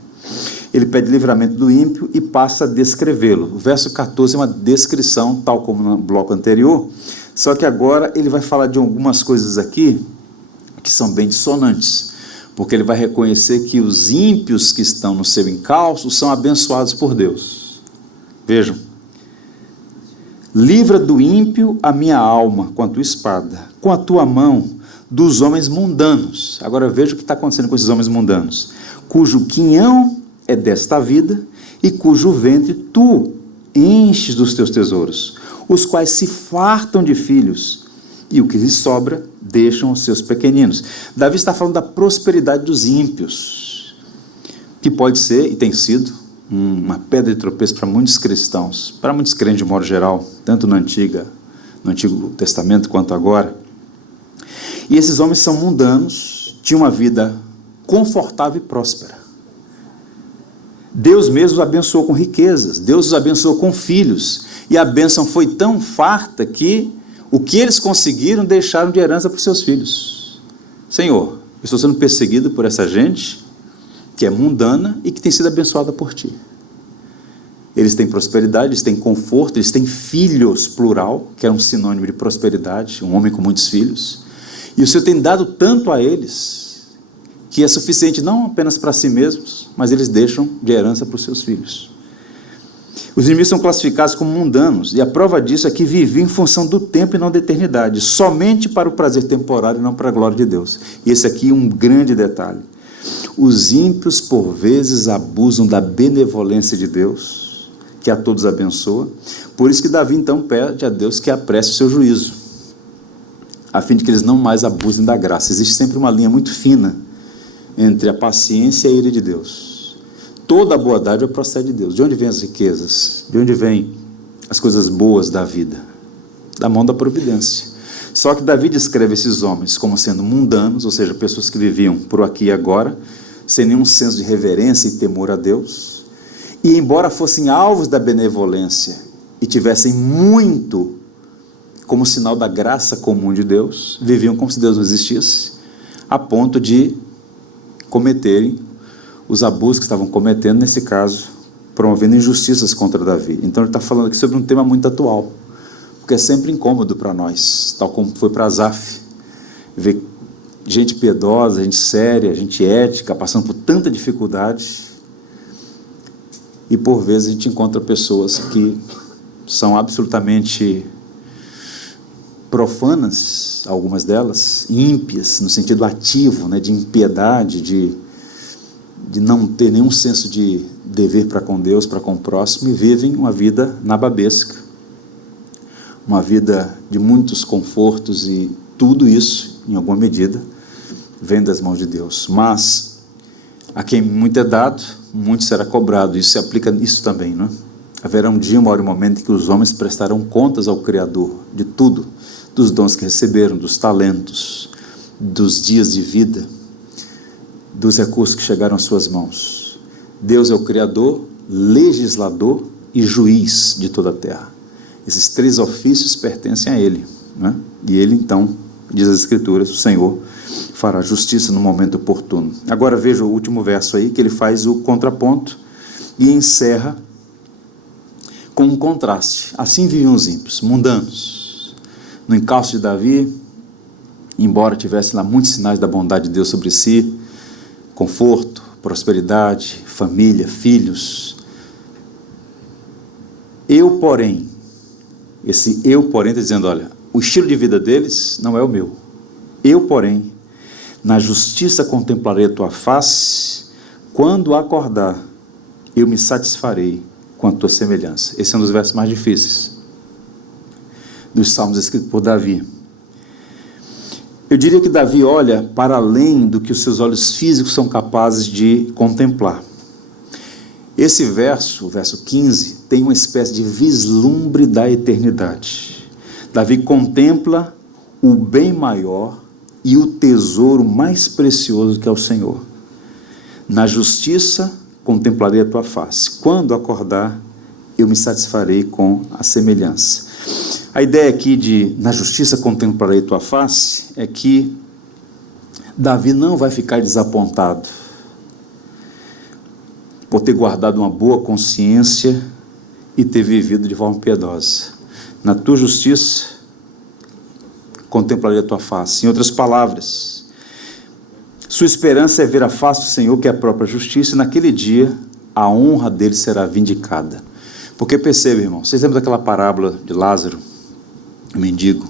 Ele pede livramento do ímpio e passa a descrevê-lo. O verso 14 é uma descrição, tal como no bloco anterior, só que agora ele vai falar de algumas coisas aqui que são bem dissonantes, porque ele vai reconhecer que os ímpios que estão no seu encalço são abençoados por Deus. Vejam: livra do ímpio a minha alma com a tua espada, com a tua mão dos homens mundanos. Agora veja o que está acontecendo com esses homens mundanos: cujo quinhão é desta vida e cujo ventre tu enches dos teus tesouros, os quais se fartam de filhos, e o que lhes sobra deixam os seus pequeninos. Davi está falando da prosperidade dos ímpios, que pode ser e tem sido uma pedra de tropeço para muitos cristãos, para muitos crentes de modo geral, tanto no Antigo Testamento quanto agora. E esses homens são mundanos, tinham uma vida confortável e próspera. Deus mesmo os abençoou com riquezas, Deus os abençoou com filhos, e a bênção foi tão farta que o que eles conseguiram deixaram de herança para os seus filhos. Senhor, eu estou sendo perseguido por essa gente que é mundana e que tem sido abençoada por ti. Eles têm prosperidade, eles têm conforto, eles têm filhos, plural, que é um sinônimo de prosperidade, um homem com muitos filhos, e o Senhor tem dado tanto a eles, que é suficiente não apenas para si mesmos, mas eles deixam de herança para os seus filhos. Os inimigos são classificados como mundanos, e a prova disso é que vivem em função do tempo e não da eternidade, somente para o prazer temporário e não para a glória de Deus. E esse aqui é um grande detalhe: os ímpios por vezes abusam da benevolência de Deus, que a todos abençoa. Por isso que Davi então pede a Deus que apresse o seu juízo, a fim de que eles não mais abusem da graça. Existe sempre uma linha muito fina entre a paciência e a ira de Deus. Toda a boa dádiva procede de Deus. De onde vêm as riquezas? De onde vêm as coisas boas da vida? Da mão da providência. Só que Davi descreve esses homens como sendo mundanos, ou seja, pessoas que viviam por aqui e agora, sem nenhum senso de reverência e temor a Deus, e embora fossem alvos da benevolência e tivessem muito como sinal da graça comum de Deus, viviam como se Deus não existisse, a ponto de cometerem os abusos que estavam cometendo, nesse caso, promovendo injustiças contra Davi. Então ele está falando aqui sobre um tema muito atual, porque é sempre incômodo para nós, tal como foi para Asaf, ver gente piedosa, gente séria, gente ética, passando por tanta dificuldade, e por vezes a gente encontra pessoas que são absolutamente profanas, algumas delas, ímpias, no sentido ativo, né, de impiedade, de não ter nenhum senso de dever para com Deus, para com o próximo, e vivem uma vida nababesca, uma vida de muitos confortos, e tudo isso, em alguma medida, vem das mãos de Deus. Mas a quem muito é dado, muito será cobrado. Isso se aplica nisso também, não é? Haverá um dia, uma hora e um momento em que os homens prestarão contas ao Criador de tudo, dos dons que receberam, dos talentos, dos dias de vida, dos recursos que chegaram às suas mãos. Deus é o Criador, legislador e juiz de toda a terra. Esses três ofícios pertencem a Ele, né? E Ele, então, diz as Escrituras, o Senhor fará justiça no momento oportuno. Agora veja o último verso aí, que ele faz o contraponto e encerra com um contraste. Assim viviam os ímpios, mundanos. No encalço de Davi, embora tivessem lá muitos sinais da bondade de Deus sobre si, conforto, prosperidade, família, filhos. Esse eu, porém, está dizendo, olha, o estilo de vida deles não é o meu. Eu, porém, na justiça contemplarei a tua face, quando acordar, eu me satisfarei com a tua semelhança. Esse é um dos versos mais difíceis dos salmos escritos por Davi. Eu diria que Davi olha para além do que os seus olhos físicos são capazes de contemplar. Esse verso, o verso 15, tem uma espécie de vislumbre da eternidade. Davi contempla o bem maior e o tesouro mais precioso que é o Senhor. Na justiça contemplarei a tua face. Quando acordar, eu me satisfarei com a semelhança. A ideia aqui de, na justiça contemplarei a tua face, é que Davi não vai ficar desapontado por ter guardado uma boa consciência e ter vivido de forma piedosa. Na tua justiça contemplarei a tua face. Em outras palavras, sua esperança é ver a face do Senhor, que é a própria justiça, e naquele dia a honra dele será vindicada. Porque perceba, irmão, vocês lembram daquela parábola de Lázaro, o mendigo?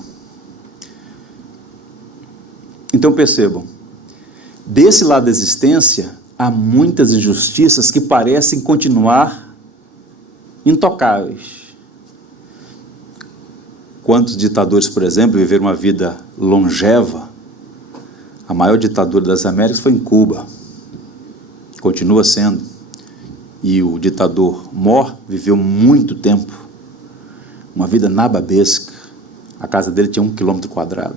Então percebam, desse lado da existência, há muitas injustiças que parecem continuar intocáveis. Quantos ditadores, por exemplo, viveram uma vida longeva? A maior ditadura das Américas foi em Cuba, continua sendo, e o ditador Mor viveu muito tempo, uma vida nababesca, a casa dele tinha 1 km².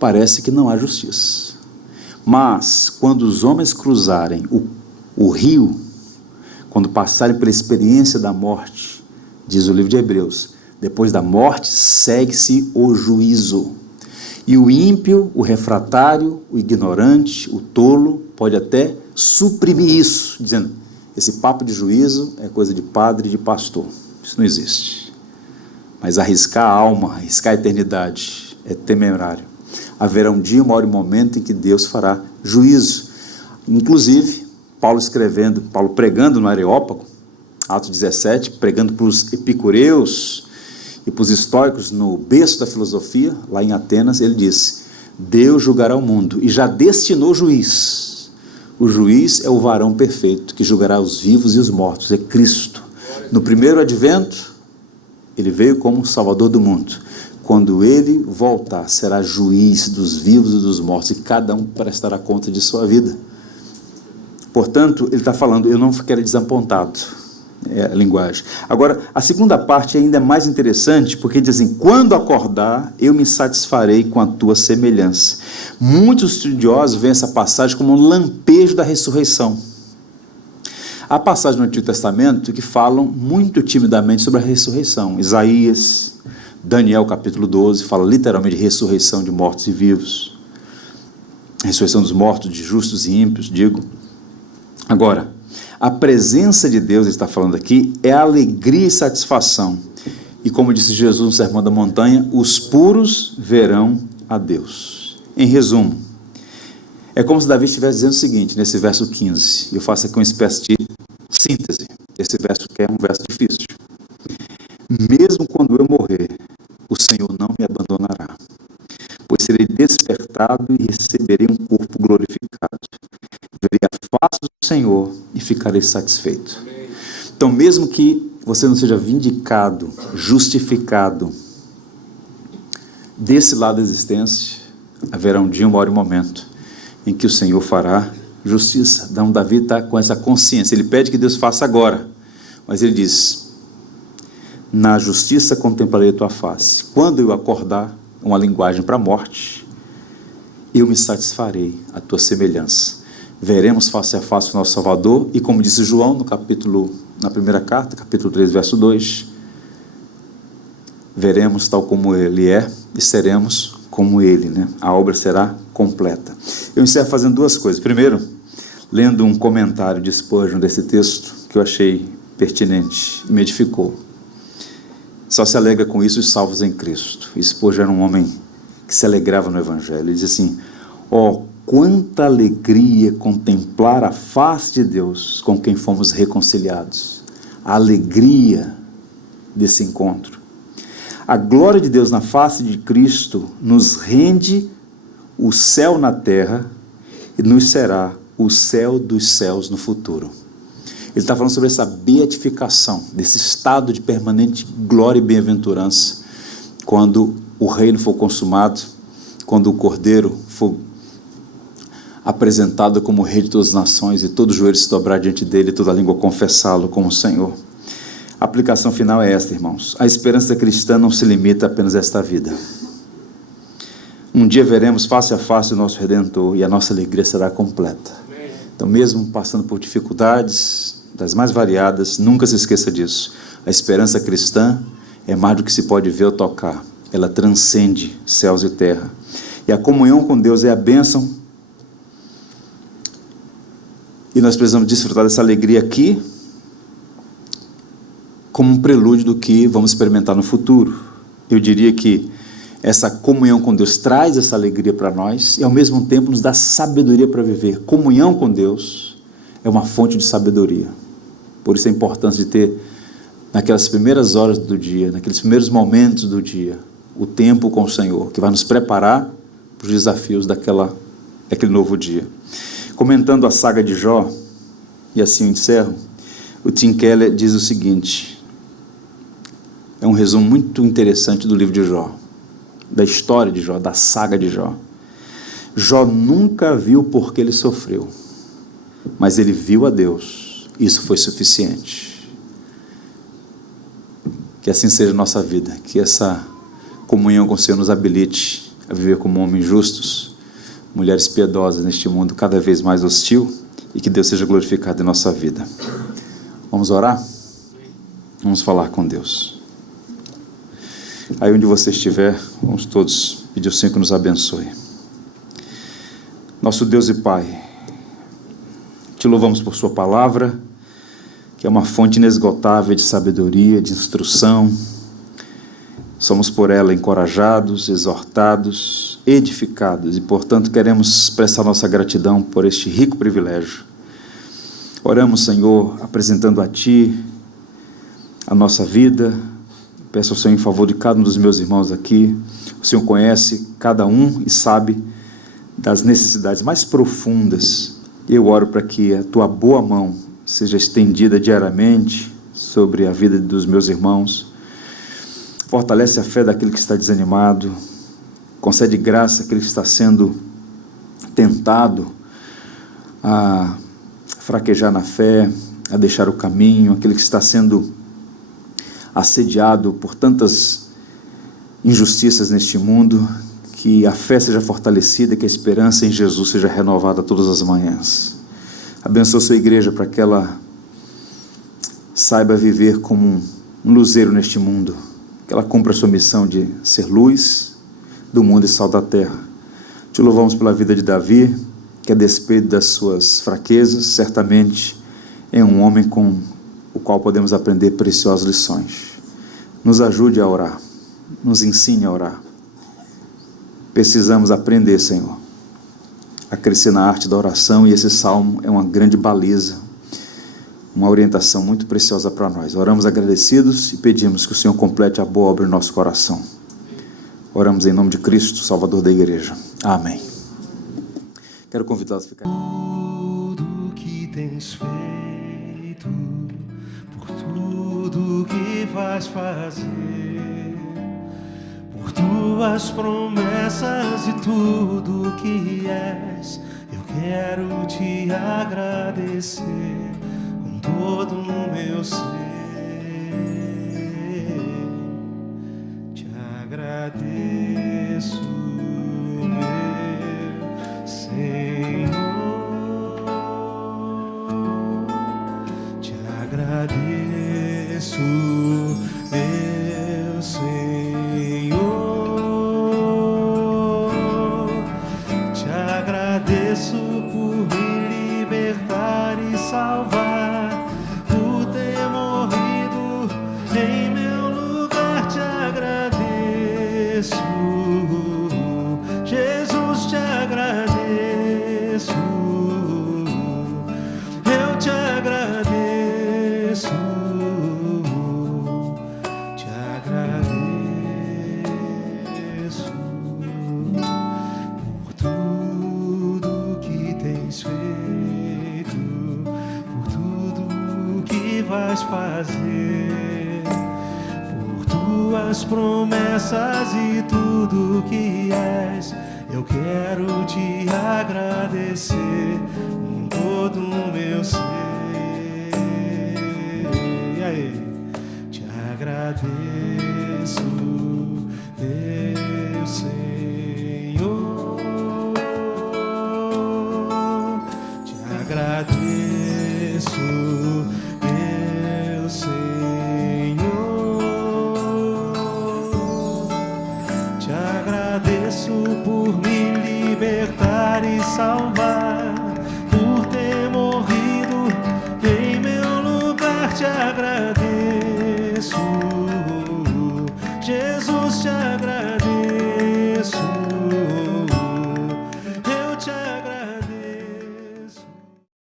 Parece que não há justiça, mas quando os homens cruzarem o rio, quando passarem pela experiência da morte, diz o livro de Hebreus, depois da morte segue-se o juízo. E o ímpio, o refratário, o ignorante, o tolo, pode até suprimir isso, dizendo, esse papo de juízo é coisa de padre e de pastor. Isso não existe. Mas arriscar a alma, arriscar a eternidade, é temerário. Haverá um dia, uma hora e um momento em que Deus fará juízo. Inclusive, Paulo pregando no Areópago, Atos 17, pregando para os epicureus e para os estoicos no berço da filosofia, lá em Atenas, ele disse, Deus julgará o mundo e já destinou juiz. O juiz é o varão perfeito, que julgará os vivos e os mortos, é Cristo. No primeiro advento, ele veio como Salvador do mundo. Quando ele voltar, será juiz dos vivos e dos mortos, e cada um prestará conta de sua vida. Portanto, ele está falando, eu não ficarei desapontado, a linguagem. Agora, a segunda parte ainda é mais interessante, porque diz assim: quando acordar, eu me satisfarei com a tua semelhança. Muitos estudiosos veem essa passagem como um lampejo da ressurreição. Há passagens no Antigo Testamento que falam muito timidamente sobre a ressurreição. Isaías, Daniel capítulo 12, fala literalmente de ressurreição de mortos e vivos. Ressurreição dos mortos, de justos e ímpios, digo. Agora, a presença de Deus, ele está falando aqui, é alegria e satisfação. E como disse Jesus no Sermão da Montanha, os puros verão a Deus. Em resumo, é como se Davi estivesse dizendo o seguinte, nesse verso 15, eu faço aqui uma espécie de síntese, esse verso que é um verso difícil. Mesmo quando eu morrer, o Senhor não me abandonará, pois serei despertado e receberei um corpo glorificado. Verei a face do Senhor e ficarei satisfeito. Amém. Então, mesmo que você não seja vindicado, justificado, desse lado da existência, haverá um dia, uma hora e um momento em que o Senhor fará justiça. Então, Davi está com essa consciência. Ele pede que Deus faça agora, mas ele diz: na justiça contemplarei a tua face. Quando eu acordar, uma linguagem para a morte, eu me satisfarei a tua semelhança. Veremos face a face o nosso Salvador, e como disse João na primeira carta, capítulo 3, verso 2, veremos tal como ele é e seremos como ele, né? A obra será completa. Eu encerro fazendo duas coisas. Primeiro, lendo um comentário de Spurgeon desse texto, que eu achei pertinente e me edificou. Só se alegra com isso os salvos em Cristo. Spurgeon era um homem que se alegrava no Evangelho. Ele diz assim: quanta alegria contemplar a face de Deus com quem fomos reconciliados. A alegria desse encontro. A glória de Deus na face de Cristo nos rende o céu na terra e nos será o céu dos céus no futuro. Ele está falando sobre essa beatificação, desse estado de permanente glória e bem-aventurança, quando o reino for consumado, quando o Cordeiro for apresentado como Rei de todas as nações e todo joelho se dobrar diante dele e toda língua confessá-lo como Senhor. A aplicação final é esta, irmãos: a esperança cristã não se limita apenas a esta vida. Um dia veremos face a face o nosso Redentor e a nossa alegria será completa. Então, mesmo passando por dificuldades das mais variadas, nunca se esqueça disso. A esperança cristã é mais do que se pode ver ou tocar. Ela transcende céus e terra. E a comunhão com Deus é a bênção. E nós precisamos desfrutar dessa alegria aqui, como um prelúdio do que vamos experimentar no futuro. Eu diria que essa comunhão com Deus traz essa alegria para nós e ao mesmo tempo nos dá sabedoria para viver. Comunhão com Deus é uma fonte de sabedoria. Por isso a importância de ter, naquelas primeiras horas do dia, naqueles primeiros momentos do dia, o tempo com o Senhor, que vai nos preparar para os desafios daquele novo dia. Comentando a saga de Jó, e assim eu encerro, o Tim Keller diz o seguinte, é um resumo muito interessante do livro de Jó, da história de Jó, da saga de Jó. Jó nunca viu porque ele sofreu, mas ele viu a Deus, isso foi suficiente. Que assim seja a nossa vida, que essa comunhão com o Senhor nos habilite a viver como homens justos, mulheres piedosas neste mundo cada vez mais hostil, e que Deus seja glorificado em nossa vida. Vamos orar? Vamos falar com Deus. Aí onde você estiver, vamos todos pedir ao Senhor que nos abençoe. Nosso Deus e Pai, te louvamos por sua palavra, que é uma fonte inesgotável de sabedoria, de instrução. Somos por ela encorajados, exortados, edificados, e portanto queremos expressar nossa gratidão por este rico privilégio. Oramos, Senhor, apresentando a Ti a nossa vida. Peço ao Senhor em favor de cada um dos meus irmãos aqui. O Senhor conhece cada um e sabe das necessidades mais profundas. Eu oro para que a Tua boa mão seja estendida diariamente sobre a vida dos meus irmãos. Fortalece a fé daquele que está desanimado. Concede graça àquele que está sendo tentado a fraquejar na fé, a deixar o caminho, aquele que está sendo assediado por tantas injustiças neste mundo, que a fé seja fortalecida, que a esperança em Jesus seja renovada todas as manhãs. Abençoa sua igreja para que ela saiba viver como um luzeiro neste mundo, que ela cumpra a sua missão de ser luz do mundo e sal da terra. Te louvamos pela vida de Davi, que a despeito das suas fraquezas, certamente é um homem com o qual podemos aprender preciosas lições. Nos ajude a orar, nos ensine a orar. Precisamos aprender, Senhor, a crescer na arte da oração, e esse salmo é uma grande baliza, uma orientação muito preciosa para nós. Oramos agradecidos e pedimos que o Senhor complete a boa obra em nosso coração. Oramos em nome de Cristo, Salvador da igreja. Amém. Quero convidá-los a ficar. Tudo que tens feito, por tudo que vais fazer, por tuas promessas e tudo que és, eu quero te agradecer com todo o meu ser. Te agradeço, meu Senhor, te agradeço, meu Senhor, te agradeço por me libertar e salvar, por ter morrido em meu lugar. Te agradeço, Jesus, te agradeço, eu te agradeço, te agradeço por tudo que tens feito, por tudo que vais fazer, por tuas promessas e tudo que és. Eu quero te agradecer com todo o meu ser. E aí? Te agradeço, meu Senhor. Te agradeço, meu Senhor. Te agradeço por me libertar e salvar, por ter morrido em meu lugar. Te agradeço,